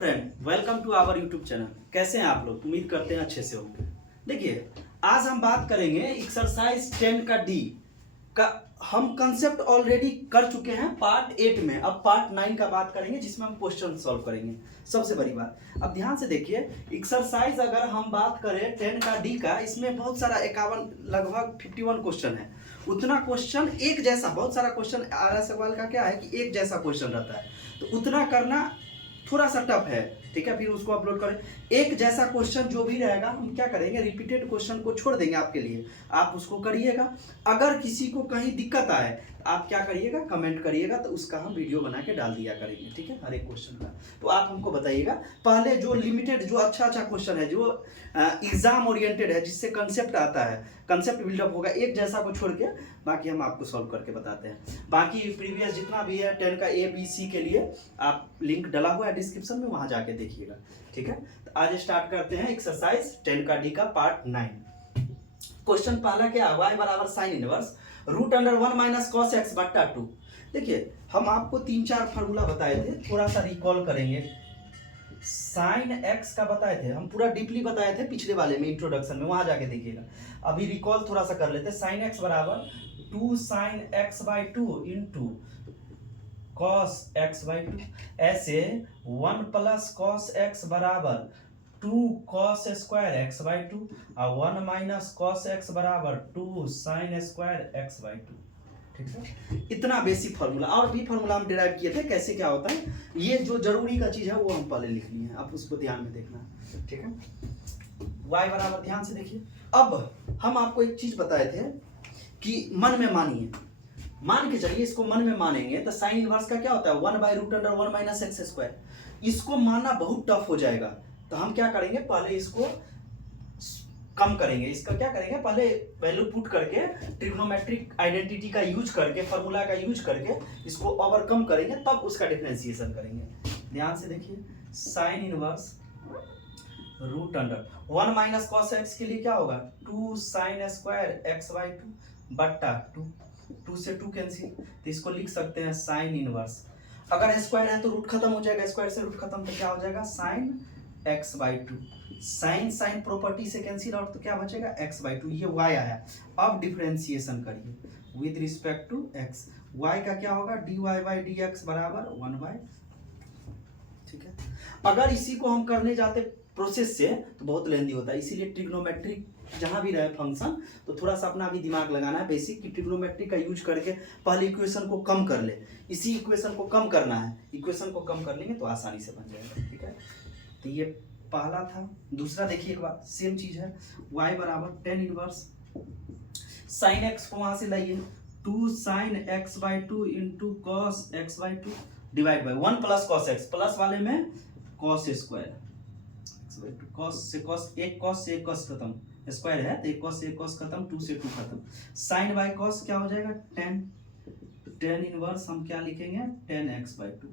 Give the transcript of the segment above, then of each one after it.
Friend welcome to our YouTube channel. कैसे हैं आप लोग? उम्मीद करते हैं अच्छे से होंगे। देखिए, आज हम बात करेंगे एक्सरसाइज 10 का डी का। हम कंसेप्ट ऑलरेडी कर चुके हैं पार्ट 8 में। अब पार्ट 9 का बात करेंगे जिसमें हम क्वेश्चन सॉल्व करेंगे। सबसे बड़ी बात, अब ध्यान से देखिए, एक्सरसाइज अगर हम बात करें 10 का डी का, इसमें बहुत सारा 51 लगभग 51 क्वेश्चन है। उतना क्वेश्चन एक जैसा, बहुत सारा क्वेश्चन आर सवाल का क्या है कि एक जैसा क्वेश्चन रहता है, तो उतना करना थोड़ा सा टफ है। ठीक है, फिर उसको अपलोड करें। एक जैसा क्वेश्चन जो भी रहेगा हम क्या करेंगे, रिपीटेड क्वेश्चन को छोड़ देंगे आपके लिए, आप उसको करिएगा। अगर किसी को कहीं दिक्कत आए आप क्या करिएगा, कमेंट करिएगा, तो उसका हम वीडियो बना के डाल दिया करेंगे। ठीक है, हर एक क्वेश्चन का तो आप हमको बताइएगा। पहले जो लिमिटेड, जो अच्छा क्वेश्चन है, जो एग्जाम ओरिएंटेड है, जिससे कंसेप्ट आता है, कंसेप्ट बिल्डअप होगा, एक जैसा को छोड़ के बाकी हम आपको सॉल्व करके बताते हैं। बाकी प्रीवियस जितना भी है 10 का ABC के लिए आप लिंक डला हुआ है डिस्क्रिप्शन में, वहां जाके देखिएगा। ठीक है, तो आज स्टार्ट करते हैं एक्सरसाइज 10 का डी का पार्ट 9। क्वेश्चन पहला क्या है, y बराबर sine inverse root under 1 minus cos x बट्टा 2। देखिए, हम आपको 3-4 फार्मूला बताए थे, थोड़ा सा रिकॉल करेंगे। साइन एक्स का बताए थे, हम पूरा डीपली बताए थे पिछले वाले में, इंट्रोडक्शन में, वहां जाके देखिएगा। अभी रिकॉल थोड़ा सा कर लेते हैं। साइन एक्स बराबर 2 sign x by 2 into cos x by 2। ऐसे 1 प्लस कॉस एक्स बराबर 2 कॉस स्क्वायर एक्स बाई 2 और 1 माइनस कॉस एक्स बराबर 2 साइन स्क्वायर एक्स बाई 2। ठीक है, इतना बेसिक फार्मूला। और भी फार्मूला हम डिराइव किए थे, कैसे क्या होता है। ये जो जरूरी का चीज है वो हम पहले लिख लिए हैं, आप उसको ध्यान में देखना। ठीक है, y बराबर, ध्यान से देखिए। अब हम आपको एक चीज बताए थे कि मन में मानिए, मान के चलिए, इसको मन में मानेंगे तो साइन इनवर्स का क्या होता है, 1 by root under 1 minus x square. इसको मानना बहुत टफ हो जाएगा, तो हम क्या करेंगे, पहले इसको कम करेंगे। इसका क्या करेंगे, पहले वैल्यू पुट करके, ट्रिग्नोमेट्रिक आइडेंटिटी का यूज करके, फार्मूला का यूज करके इसको ओवरकम करेंगे, तब उसका डिफरेंशिएशन करेंगे। ध्यान से देखिए, sine inverse root under 1 minus cos x के लिए क्या होगा, 2 साइन स्क्वायर एक्स बाई 2 बट्टा 2 से 2 कैंसिल, तो इसको लिख सकते हैं साइन इनवर्स। अगर स्क्वायर है तो रूट खत्म हो जाएगा, स्क्वायर से रूट खत्म, तो क्या हो जाएगा, sine x by 2। Sine sine property से कैंसिल आउट, तो क्या बचेगा, एक्स बाई 2। ये y आया। अब डिफरेंशिएशन करिए with respect to x। y का क्या होगा, dy बाई dx बराबर 1 बाई। ठीक है, अगर इसी को हम करने जाते प्रोसेस से तो बहुत लेंदी होता है, इसीलिए ट्रिग्नोमेट्रिक जहां भी रहे फंक्शन, तो थोड़ा सा अपना भी दिमाग लगाना है बेसिक, कि ट्रिग्नोमेट्रिक का यूज करके पहले इक्वेशन को कम कर ले। इसी इक्वेशन को कम करना है, इक्वेशन को कम कर लेंगे तो आसानी से बन जाएगा। ठीक है, तो ये पहला था। दूसरा देखिए, एक बार सेम चीज है, y बराबर टेन इनवर्स साइन एक्स को वहां से लाइए, 2 sign x by 2 into cos x by 2 divide by 1 plus cos x, plus वाले में cos square x by 2। Cos से कॉस, एक कॉस से एक कॉस खत्म, स्क्वायर है तो एक कॉस से एक कॉस खत्म, 2 से 2 खत्म। साइन बाई कॉस क्या हो जाएगा, 10 इनवर्स हम क्या लिखेंगे, 10 एक्स बाई 2।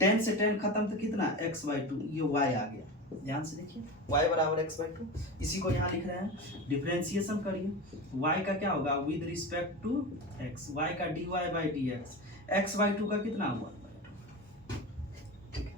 10 से 10 खत्म तो कितना, एक्स बाई 2। ये y आ गया। ध्यान से देखिए, y बराबर एक्स बाई 2, इसी को यहाँ लिख रहे हैं। डिफरेंशिएशन करिए, y का क्या होगा, with respect to x, y का dy by dx, x by 2 का कितना हुआ, 1/2। ठीक है,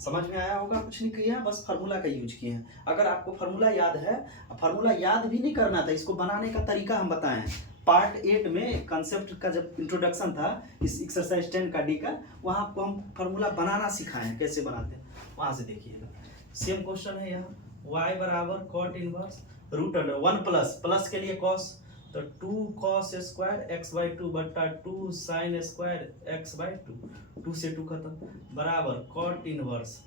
समझ में आया होगा। कुछ नहीं किया, बस फार्मूला का यूज किए हैं। अगर आपको फार्मूला याद है, फार्मूला याद भी नहीं करना था, इसको बनाने का तरीका हम बताएं पार्ट 8 में। कंसेप्ट का जब इंट्रोडक्शन था इस एक्सरसाइज 10 का डी का, वहां आपको हम फार्मूला बनाना सिखाएं, कैसे बनाते हैं, वहां से देखिएगा। सेम क्वेश्चन है यहाँ, y बराबर cot inverse root under 1 plus के लिए cos, तो 2 cos स्क्वायर x बाई 2 बट्टा 2 साइन स्क्वायर x बाई 2, 2 से 2 खत्म, बराबर cot inverse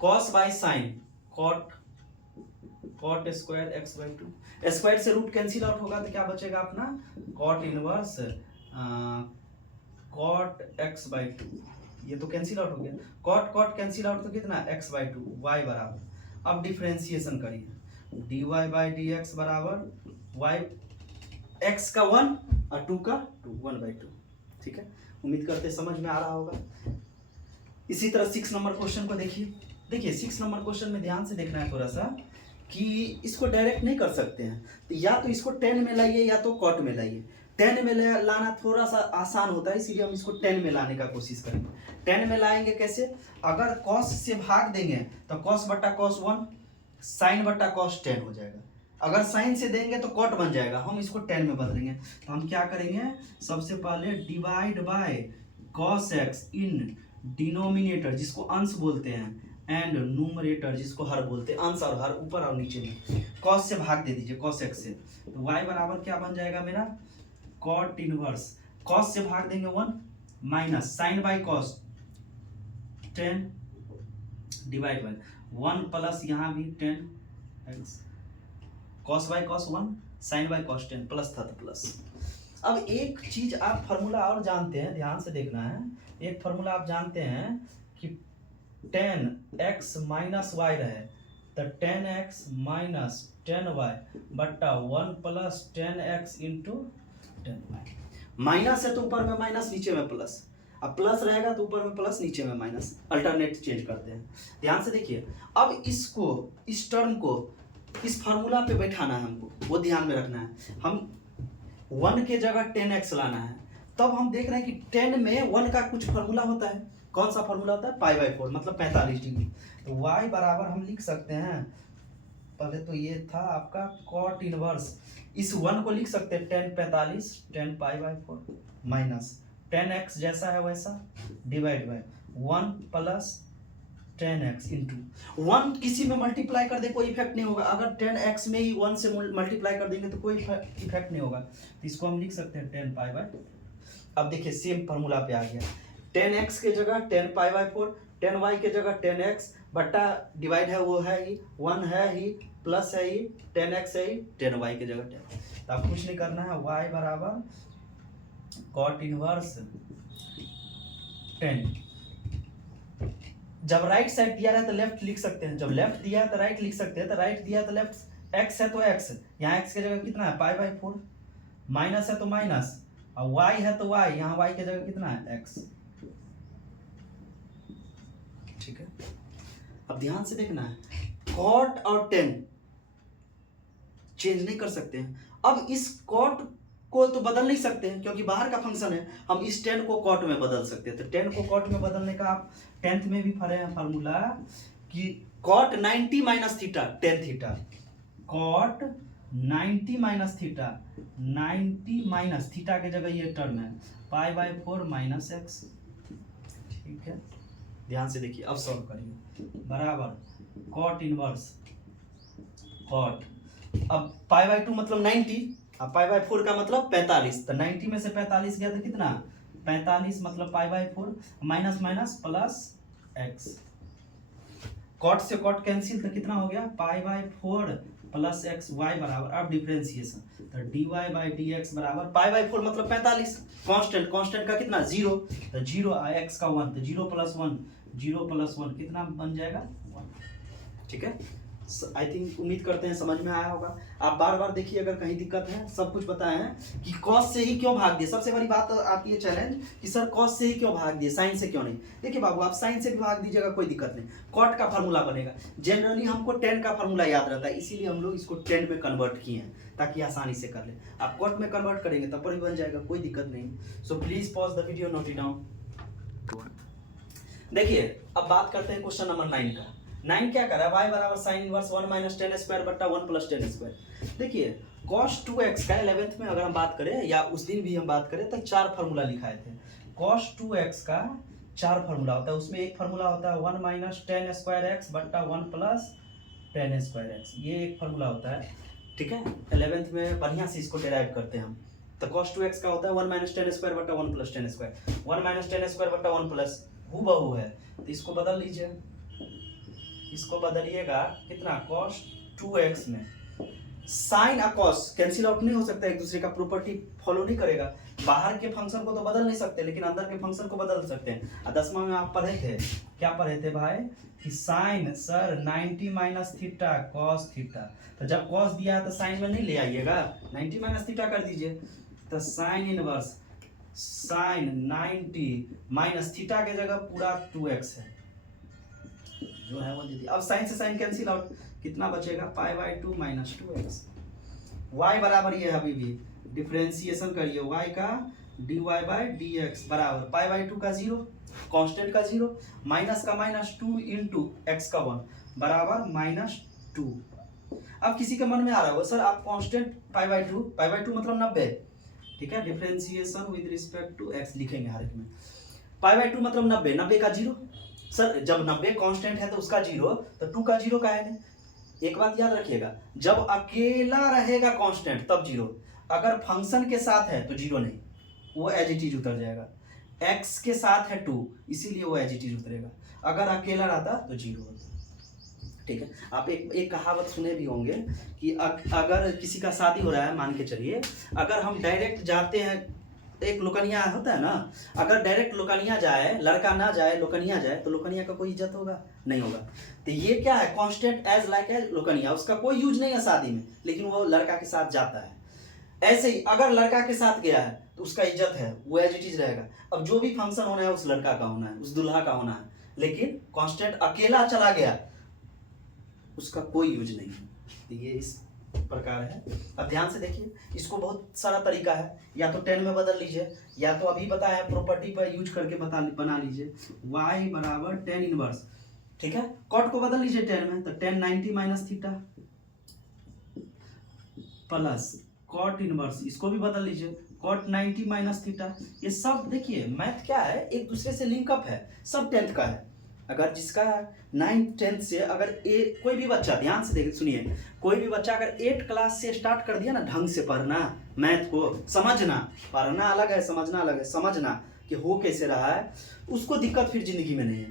cos by sine, cot square x by 2। Square से रूट कैंसिल आउट होगा तो क्या बचेगा अपना, cot inverse cot x by 2। ये तो कैंसिल आउट हो गया, कॉट कैंसिल आउट तो कितना, एक्स बाई 2। y बराबर, अब डिफरेंशिएशन करिए, dy बाई dx बराबर y, x का 1 और 2 का 2, 1/2। ठीक है, उम्मीद करते समझ में आ रहा होगा। इसी तरह 6 नंबर क्वेश्चन को देखिए। देखिए 6 नंबर क्वेश्चन में ध्यान से देखना है थोड़ा सा, कि इसको डायरेक्ट नहीं कर सकते हैं, तो या तो इसको 10 में लाइए या तो कॉट में लाइए। 10 में लाना थोड़ा सा आसान होता है, इसीलिए हम इसको 10 में लाने का कोशिश करेंगे। 10 में लाएंगे कैसे? अगर cos से भाग देंगे तो cos बट्टा cos 1 sin बट्टा cos 10 हो जाएगा। अगर sin से देंगे तो cot बन जाएगा। हम इसको 10 में बदलेंगे तो हम क्या करेंगे? सबसे पहले divide by cos x in denominator जिसको अंश बोलते हैं एंड न्यूमरेटर जिसको हर बोलते हैं, अंश और हर ऊपर और नीचे में। cos से भाग दे दीजिए cos x से, तो y बराबर क्या बन जाएगा मेरा? cot इनवर्स cos से भाग देंगे 1 minus sin by cos 10 divide by 1 plus यहाँ भी 10 x cos by cos 1 sin by cos 10 plus था तो प्लस। अब एक चीज आप फार्मूला और जानते हैं, ध्यान से देखना है। एक फार्मूला आप जानते हैं कि 10x माइनस वाई रहे तो 10x माइनस 10y बट्टा 1 plus 10x into 10y। Minus है तो ऊपर में माइनस नीचे में प्लस, अब प्लस रहेगा तो ऊपर में प्लस नीचे में माइनस, अल्टरनेट चेंज करते हैं। ध्यान से देखिए, अब इसको इस टर्म को इस फार्मूला पे बैठाना है हमको, वो ध्यान में रखना है। हम 1 के जगह 10x लाना है, तब हम देख रहे हैं कि 10 में 1 का कुछ फार्मूला होता है। कौन सा फार्मूला होता है? पाई बाई 4 मतलब 45 डिग्री। तो y बराबर हम लिख सकते हैं, पहले तो ये था आपका cot इनवर्स, इस 1 को लिख सकते हैं 10 45 10 पाई बाई 4 माइनस 10x जैसा है वैसा divide by 1 plus 10x into 1 किसी में मल्टीप्लाई कर दे कोई इफेक्ट नहीं होगा। अगर 10x में ही 1 से मल्टीप्लाई कर देंगे तो कोई इफेक्ट नहीं होगा। तो इसको हम लिख सकते हैं 10 पाई बाई। अब देखिए सेम फार्मूला पे आ गया, 10x के जगह 10 पाई बाई 4, 10y के जगह 10x बट्टा डिवाइड है वो है ही 1 है ही प्लस है ही 10x है ही 10y के जगह 10। तो अब कुछ नहीं करना है, y बराबर cot इनवर्स 10। जब राइट साइड दिया है तो लेफ्ट लिख सकते हैं, जब लेफ्ट दिया है तो राइट लिख सकते हैं, तो राइट दिया है तो लेफ्ट, x है तो x, यहाँ x के जगह कितना है? पाई बाई 4, माइनस है तो माइनस, और y है तो y, यहाँ y के जगह कितना है? x। ठीक है, अब ध्यान से देखना है, cot और 10 चेंज नहीं कर सकते हैं। अब इस cot को तो बदल नहीं सकते हैं क्योंकि बाहर का फंक्शन है। हम इस 10 को cot में बदल सकते हैं, तो 10 को cot में बदलने का आप 10th में भी पढ़े हैं फार्मूला कि cot 90 minus theta 10 theta, cot 90 minus theta 90 minus theta के जगह ये टर्म है पाई बाई 4 माइनस एक्स। ठीक है, ध्यान से देखिए, अब सॉल्व करिए। बराबर cot इनवर्स cot, अब पाई बाई 2 मतलब 90, अब पाई बाई 4 का मतलब 45, तो 90 में से 45 गया तो कितना? 45 मतलब pi by 4 minus minus plus x, cot से कॉट कैंसिल तो कितना हो गया? Pi by 4 plus x, y बराबर, अब डिफरेंशिएशन तो D Y by D X बराबर पाई बाई 4 मतलब 45, कांस्टेंट, कांस्टेंट का कितना? 0, तो 0 एक्स का 1, तो 0 प्लस 1 0 प्लस 1 कितना बन जाएगा? 1। ठीक है, आई थिंक उम्मीद करते हैं समझ में आया होगा। आप बार बार देखिए, अगर कहीं दिक्कत है सब कुछ बताए हैं कि कॉस से ही क्यों भाग दिए। सबसे बड़ी बात आती है चैलेंज कि सर कॉस से ही क्यों भाग दिए, साइन से क्यों नहीं। देखिए बाबू, आप साइन से भी भाग दीजिएगा कोई दिक्कत नहीं, कॉट का फार्मूला बनेगा। जनरली हमको 10 का फार्मूला याद रहता है, इसीलिए हम लोग इसको 10 में कन्वर्ट किए हैं ताकि आसानी से कर लें। आप कॉट में कन्वर्ट करेंगे तब पर भी बन जाएगा, कोई दिक्कत नहीं। So please pause the video, note it down. देखिए अब बात करते हैं क्वेश्चन नंबर 9 का। 9 क्या कर रहा है? y बराबर साइन इनवर्स 1 माइनस 10 स्क्वायर बट्टा 1 प्लस 10 स्क्वायर। देखिए cos 2x का 11th में अगर हम बात करें या उस दिन भी हम बात करें तो 4 फार्मूला लिखाए थे। cos 2x का 4 फार्मूला होता है, उसमें एक फार्मूला होता है 1 माइनस 10 स्क्वायर x बट्टा 1 प्लस 10 स्क्वायर x, ये एक फार्मूला होता है। ठीक है, 11th में बढ़िया से इसको डिराइव करते हैं हम। तो cos 2x का होता है 1 माइनस 10 स्क्वायर बट्टा 1 प्लस 10 स्क्वायर, 1 माइनस 10 स्क्वायर बट्टा 1 प्लस हूबहू है, तो इसको बदल लीजिए। इसको बदलिएगा कितना? cos 2x में साइन और cos कैंसिल आउट नहीं हो सकता, एक दूसरे का प्रॉपर्टी फॉलो नहीं करेगा। बाहर के फंक्शन को तो बदल नहीं सकते लेकिन अंदर के फंक्शन को बदल सकते हैं। 10वां में आप पढ़े थे, क्या पढ़े थे भाई? कि sine sir 90 minus theta cos theta, तो जब cos दिया है तो साइन में नहीं ले आइएगा, 90 माइनस थीटा कर दीजिए। तो sine inverse sign 90 minus theta के जगह पूरा 2x है जो है वो दे दिया। अब साइन से साइन कैंसिल आउट, कितना बचेगा? Pi by 2 minus 2x। y बराबर ये है अभी भी डिफ्रेंसिएशन करिए y का dy बाई डी एक्स बराबर पाई बाई 2 का 0, कांस्टेंट का 0, माइनस का -2 इंटू एक्स का 1 बराबर -2। अब किसी के मन में आ रहा होगा सर आप कांस्टेंट पाई बाई टू मतलब 90, ठीक है। Differentiation with respect to x लिखेंगे हर एक में। पाई बाई 2 मतलब 90 का 0, सर जब 90 कांस्टेंट है तो उसका 0, तो 2 का 0 का है नहीं। एक बात याद रखिएगा, जब अकेला रहेगा कांस्टेंट तब 0, अगर फंक्शन के साथ है तो 0 नहीं, वो एज इट इज उतर जाएगा। x के साथ है 2 इसीलिए वो एज इट इज उतरेगा, अगर अकेला रहता तो 0 होता। ठीक है, आप एक कहावत सुने भी होंगे कि अगर किसी का शादी हो रहा है, मान के चलिए अगर हम डायरेक्ट जाते हैं, एक लोकनिया होता है ना, अगर डायरेक्ट लोकनिया जाए, लड़का ना जाए लोकनिया जाए, तो लोकनिया का कोई इज्जत होगा नहीं होगा। तो ये क्या है, कांस्टेंट एज लाइक एज लोकनिया, उसका कोई यूज नहीं है शादी में, लेकिन वो लड़का के साथ जाता है। ऐसे ही अगर लड़का के साथ गया है तो उसका इज्जत है, वो एज इट इज रहेगा। अब जो भी फंक्शन होना है उस लड़का का होना है, उस दुल्हा का होना है, लेकिन कांस्टेंट अकेला चला गया उसका कोई यूज नहीं है। तो ये इस प्रकार है। अब ध्यान से देखिए, इसको बहुत सारा तरीका है, या तो 10 में बदल लीजिए, या तो अभी बताया प्रॉपर्टी पर यूज करके बना लीजिए y बराबर 10 इनवर्स, ठीक है। कॉट को बदल लीजिए 10 में, तो 10 90 minus theta plus cot inverse, इसको भी बदल लीजिए कॉट 90 माइनस थीटा। ये सब देखिए मैथ क्या है, एक दूसरे से लिंकअप है, सब 10th का है। अगर जिसका 9th 10th से अगर कोई भी बच्चा, ध्यान से देखिए सुनिए, कोई भी बच्चा अगर 8 क्लास से स्टार्ट कर दिया ना ढंग से पढ़ना, मैथ को समझना, पढ़ना अलग है समझना अलग है, समझना कि हो कैसे रहा है, उसको दिक्कत फिर जिंदगी में नहीं है।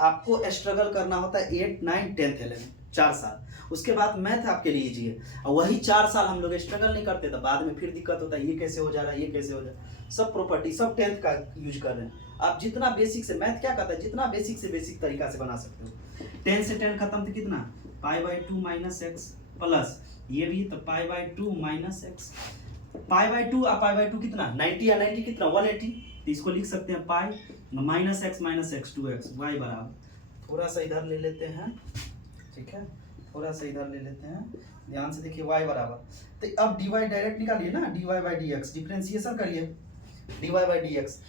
आपको स्ट्रगल करना होता है 8 9 10th 11 4 साल, उसके बाद मैथ आपके लिए इजी है। और वही 4 साल हम लोग स्ट्रगल नहीं करते तो बाद में फिर दिक्कत होता है, ये कैसे हो जा रहा है, ये कैसे हो जा रहा है। सब प्रॉपर्टी सब 10th का यूज कर रहे हैं आप। जितना बेसिक से मैथ क्या कहता है, जितना बेसिक से बेसिक तरीका से बना सकते हो। 10 से 10 खत्म तो कितना, pi by 2 minus x plus ये भी तो pi by 2 minus x, pi by 2 और पाई बाई 2 कितना 90 या 90 कितना 180, तो इसको लिख सकते हैं pi minus x 2x y बराबर, थोड़ा सा इधर ले लेते हैं, ठीक है, थोड़ा सा इधर ले लेते हैं, ध्यान से देखिए y बराबर, तो अब dy डायरेक्ट निकालिए ना, dy by D x, differentiation करिए dy बाई डी एक्स,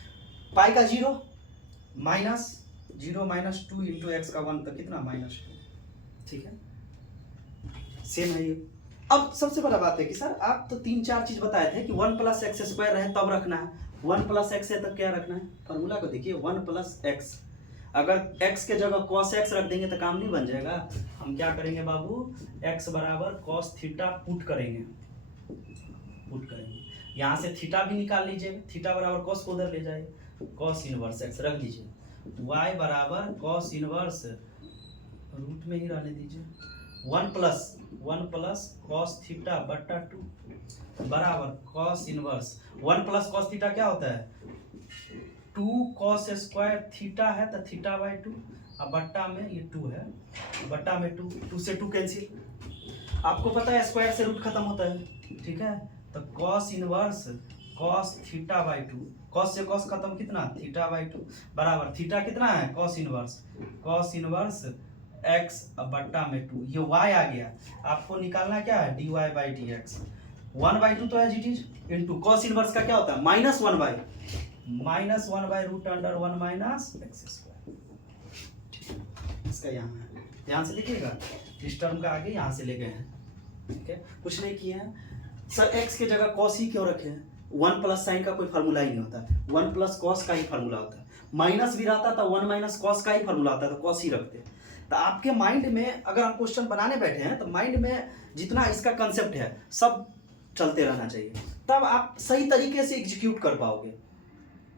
पाई का 0 माइनस 0 माइनस 2 इंटू एक्स का 1 तो कितना -2, ठीक है, सेम है ये। अब सबसे बड़ा बात है कि सर आप तो 3-4 चीज बताए थे कि 1 प्लस एक्स स्क्वायर रहे तब रखना है, 1 प्लस एक्स है तब क्या रखना है, फॉर्मूला को देखिए 1 प्लस एक्स, अगर x के जगह cos x रख देंगे तो काम नहीं बन जाएगा। हम क्या करेंगे बाबू, x बराबर cos थीटा पुट करेंगे, यहाँ से थीटा भी निकाल लीजिए, थीटा बराबर cos को उधर ले जाए, cos इनवर्स x रख दीजिए, y बराबर cos इनवर्स रूट में ही रहने दीजिए, 1 प्लस cos थीटा बट्टा 2 बराबर cos inverse, 1 plus cos theta क्या होता है 2 cos स्क्वायर थीटा है तो थीटा बाई 2, अब बट्टा में ये 2 है, बट्टा में 2 से 2 कैंसिल, आपको पता है स्क्वायर से रूट खत्म होता है, ठीक है, तो cos inverse cos theta by 2, cos से cos खत्म कितना थीटा बाई 2 बराबर थीटा कितना है cos इनवर्स x अब बट्टा में 2, ये y आ गया। आपको निकालना क्या है dy बाई डी एक्स, 1/2 तो as it is into cos inverse का क्या होता है -1 by root under 1 minus x square, इसका यहाँ है, ध्यान से लिखिएगा, इस टर्म का आगे यहाँ से ले गए हैं, ठीक है, कुछ नहीं किए हैं। सर x के जगह cos ही क्यों रखे हैं, 1 प्लस साइन का कोई फार्मूला ही नहीं होता, 1 प्लस cos का ही फार्मूला होता है, माइनस भी रहता था 1 माइनस cos का ही फार्मूला होता है, तो cos ही रखते। तो आपके माइंड में अगर हम क्वेश्चन बनाने बैठे हैं तो माइंड में जितना इसका कंसेप्ट है सब चलते रहना चाहिए, तब आप सही तरीके से एग्जीक्यूट कर पाओगे।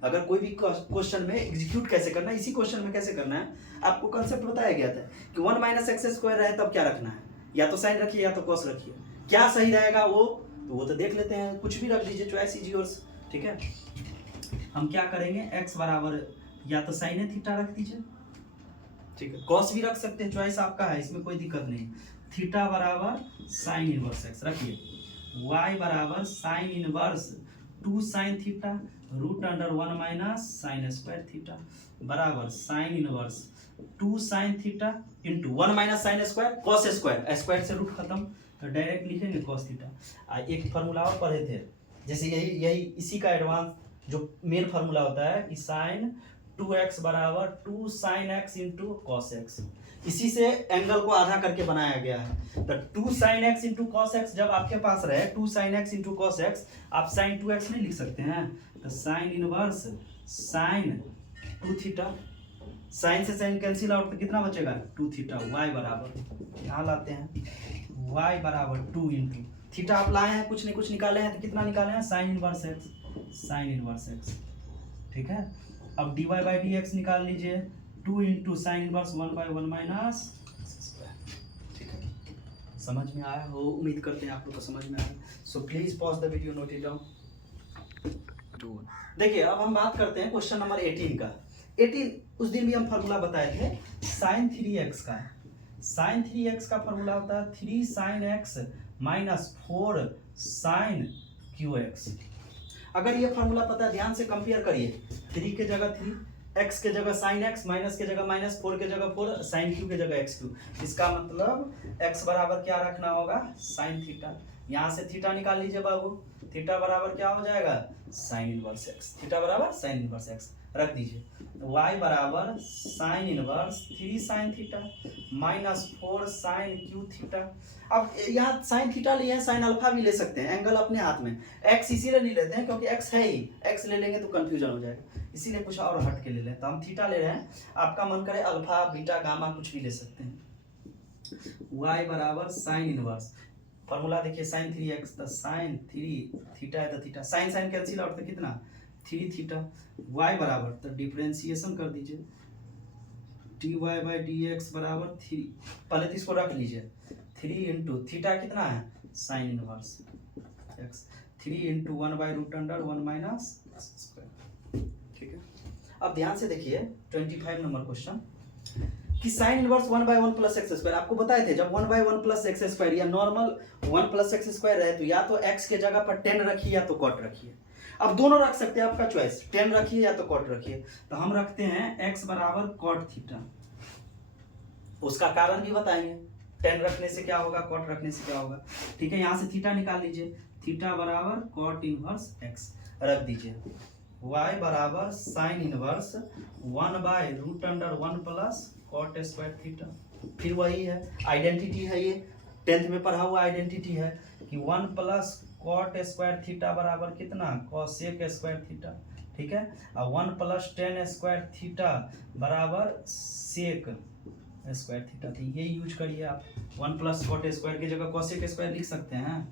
अगर कोई भी क्वेश्चन में एग्जीक्यूट कैसे करना है, इसी क्वेश्चन में कैसे करना है आपको कंसेप्ट बताया गया था कि 1 माइनस एक्स स्क्वायर रहे तब क्या रखना है, या तो साइन रखिए या तो कॉस रखिए, क्या सही रहेगा वो तो देख लेते हैं, कुछ भी रख लीजिए, चॉइस इज योर्स, ठीक है। हम क्या करेंगे x बराबर या तो साइन थीटा रख दीजिए, ठीक है, कॉस भी रख सकते हैं, चॉइस आपका है, इसमें कोई दिक्कत नहीं। थीटा बराबर साइन इनवर्स x रखिए, y बराबर sine inverse 2 sine theta root under 1 minus sine square theta बराबर sine inverse 2 sine theta into 1 minus sine square cos square, square से रूट खत्म तो डायरेक्ट लिखेंगे कॉस थीटा। एक फार्मूला और पढ़े थे जैसे यही यही इसी का एडवांस जो मेन फार्मूला होता है कि साइन 2x बराबर 2 sine x into cos x, इसी से एंगल को आधा करके बनाया गया है। तो 2 sine x into cos x जब आपके पास रहे 2 sine x into cos x, आप साइन 2x नहीं लिख सकते हैं, तो sine inverse sine 2 theta, sine से साइन कैंसिल आउट तो कितना बचेगा 2 थीटा, y बराबर यहाँ लाते हैं y बराबर 2 इंटू थीटा आप लाए हैं, कुछ नहीं कुछ निकाले हैं, तो कितना निकाले हैं sine inverse x, sign inverse x, ठीक है। अब dy बाई डी एक्स निकाल लीजिए, 2 इंटू साइन इनवर्स 1/1 माइनस, ठीक है। समझ में आया हो, उम्मीद करते हैं आप लोग को समझ में आया। So please pause the video, note it down. देखिए अब हम बात करते हैं क्वेश्चन नंबर 18 का। 18 उस दिन भी हम फार्मूला बताए थे साइन 3x का। साइन 3x का फार्मूला होता है 3 sine x minus 4 sine QX। अगर ये फार्मूला पता है, ध्यान से कंपेयर करिए, 3 के जगह 3, x के जगह साइन x, माइनस के जगह माइनस, 4 के जगह 4, साइन q के जगह x क्यू। इसका मतलब x बराबर क्या रखना होगा साइन थीटा। यहाँ से थीटा निकाल लीजिए बाबू, थीटा बराबर क्या हो जाएगा साइन इनवर्स x, थीटा बराबर साइन इनवर्स x रख दीजिए। y बराबर sine inverse 3 sine theta minus 4 sine cube theta. अब यहाँ साइन थीटा लिए हैं, साइन अल्फा भी ले सकते हैं, एंगल अपने हाथ में। x इसीलिए नहीं लेते हैं क्योंकि x है ही, x ले लेंगे तो कंफ्यूजन हो जाएगा, इसीलिए कुछ और हट के ले लें। तो हम थीटा ले रहे हैं, आपका मन करे अल्फा बीटा गामा कुछ भी ले सकते हैं। y बराबर साइन इनवर्स, फॉर्मूला देखिए साइन 3x, तो साइन 3 थीटा है तो theta, sine sine cancel out तो कितना 3 थीटा। y बराबर तो डिफरेंशिएशन कर दीजिए, dy बाई डी एक्स बराबर 3, पहले तो इसको रख लीजिए, 3 इंटू थीटा कितना है sign inverse x, 3 into 1/√1 minus square, ठीक है। अब ध्यान से देखिए 25 नंबर क्वेश्चन कि sine inverse 1/1 plus x square. आपको बताए थे जब 1/1 प्लस एक्स स्क्वायर या नॉर्मल 1 प्लस एक्स स्क्वायर रहे तो या तो x के जगह पर 10 रखिए या तो कॉट रखिए। अब दोनों रख सकते हैं, आपका चॉइस, 10 रखिए या तो कॉट रखिए। तो हम रखते हैं x बराबर कॉट थीटा, उसका कारण भी बताएंगे, 10 रखने से क्या होगा, कॉट रखने से क्या होगा, ठीक है। यहाँ से थीटा निकाल लीजिए, थीटा बराबर कॉट इनवर्स x रख दीजिए। y बराबर sine inverse 1/√1 plus cot square theta. फिर वही है, आइडेंटिटी है, ये 10th में पढ़ा हुआ आइडेंटिटी है कि 1 प्लस कॉट स्क्वायर थीटा बराबर कितना कॉसेक स्क्वायर थीटा, ठीक है। और 1 प्लस टेन स्क्वायर थीटा बराबर सेक स्क्वायर थीटा, ठीक, ये यूज करिए आप। 1 प्लस कॉट स्क्वायर की जगह कॉसेक स्क्वायर लिख सकते हैं,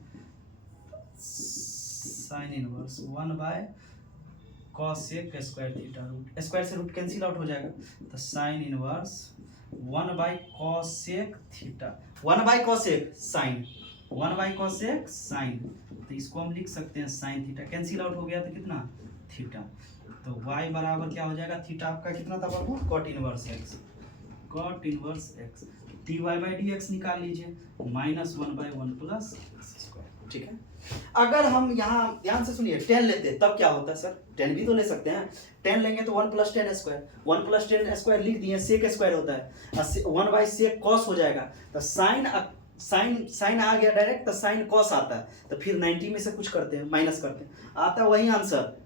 sine inverse 1 cosec square theta, root square से रूट कैंसिल आउट हो जाएगा, तो sine inverse 1 cosec theta, 1 cosec sine, 1 cosec sine, तो इसको हम लिख सकते हैं साइन थीटा, कैंसिल आउट हो गया तो कितना थीटा। तो y बराबर क्या हो जाएगा, थीटा आपका कितना था बाबू cot inverse x, cot inverse x, dy by D x निकाल लीजिए, -1/1 प्लस स्क्वायर, ठीक है। अगर हम यहाँ ध्यान से सुनिए 10 लेते तब क्या होता है सर, 10 भी तो ले सकते हैं, 10 लेंगे तो 1 प्लस 10 स्क्वायर, 1 प्लस 10 स्क्वायर लिख दिए, सेक स्क्वायर होता है, 1/सेक कॉस हो जाएगा, तो साइन साइन आ गया डायरेक्ट, तो साइन कॉस आता है, तो फिर 90 में से कुछ करते हैं, माइनस करते हैं, आता है वही आंसर,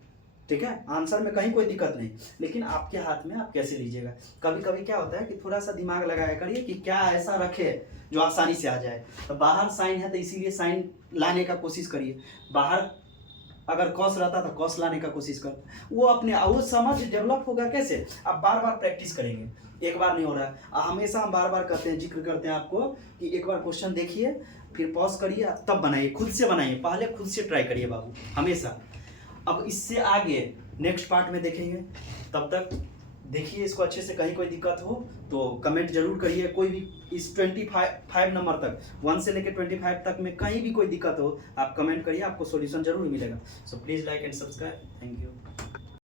ठीक है। आंसर में कहीं कोई दिक्कत नहीं, लेकिन आपके हाथ में आप कैसे लीजिएगा। कभी कभी क्या होता है कि थोड़ा सा दिमाग लगाया करिए कि क्या ऐसा रखे जो आसानी से आ जाए। तो बाहर साइन है तो इसीलिए साइन लाने का कोशिश करिए, बाहर अगर कॉस रहता तो कॉस लाने का कोशिश कर, वो अपने वो समझ डेवलप होगा कैसे, आप बार बार प्रैक्टिस करेंगे, एक बार नहीं हो रहा है। हमेशा हम बार बार करते हैं, जिक्र करते हैं आपको कि एक बार क्वेश्चन देखिए, फिर पॉज करिए, तब बनाइए, खुद से बनाइए, पहले खुद से ट्राई करिए बाबू हमेशा। अब इससे आगे नेक्स्ट पार्ट में देखेंगे, तब तक देखिए इसको अच्छे से। कहीं कोई दिक्कत हो तो कमेंट जरूर करिए, कोई भी इस 25 नंबर तक 1 से लेकर 25 तक में कहीं भी कोई दिक्कत हो आप कमेंट करिए, आपको सॉल्यूशन जरूर मिलेगा। So please like and subscribe, thank you.